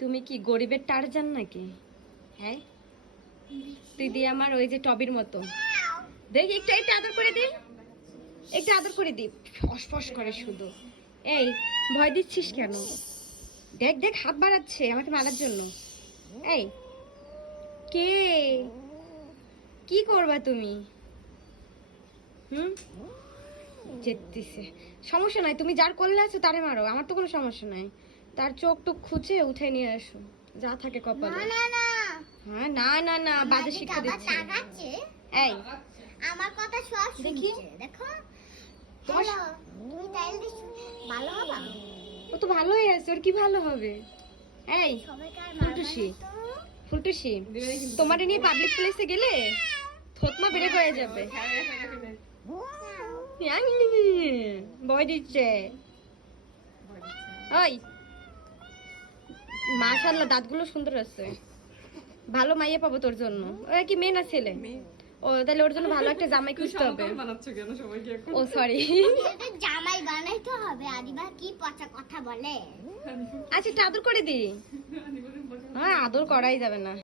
তুমি কি গরিবের টারজান নাকি? হ্যাঁ, তুই দিয়ে আমার ওই যে টবির মতো। দেখ একটু একটু আদর করে দে, একটু আদর করে দি। ফস ফস করে শুধু। এই, ভয় দিচ্ছিস কেন? দেখ দেখ, হাত বাড়াচ্ছে আমাকে মারার জন্য। এই, কে? কি করবা তুমি? হুম, যেতেছে। সমস্যা নাই, তুমি যার করলে আছো তারে মারো, আমার তো কোনো সমস্যা নাই। তার চোখ টুক খুঁচে উঠে নিয়ে আসো, যা থাকে কপালে। না না হ্যাঁ, না না না, বাজে শিক্ষা দিচ্ছে। এই, আমার কথা সব দেখি। শুনছে, দেখো। তোমার হ্যালো, তুমি তাইলে ভালো হবে। ও তো ভালোই আছে, ওর কি ভালো হবে? এই, সবাইকে আর ফুলটুসি, ফুলটুসি, তোমার নিয়ে পাবলিক প্লেসে গেলে থতমা বেড়ে হয়ে যাবে। ভয় দিচ্ছে। ওই, মাশাআল্লাহ, দাঁতগুলো সুন্দর আছে। ভালো মাইয়া পাবো তোর জন্য। ও কি মেয়ে না ছেলে? ও তাহলে ওর জন্য ভালো একটা জামাই খুঁজতে হবে। ও সরি। জামাই বানাইতে হবে, আদিবা কি পচা কথা বলে। আচ্ছা, একটু আদর করে দি। হ্যাঁ, আদর করাই যাবে না।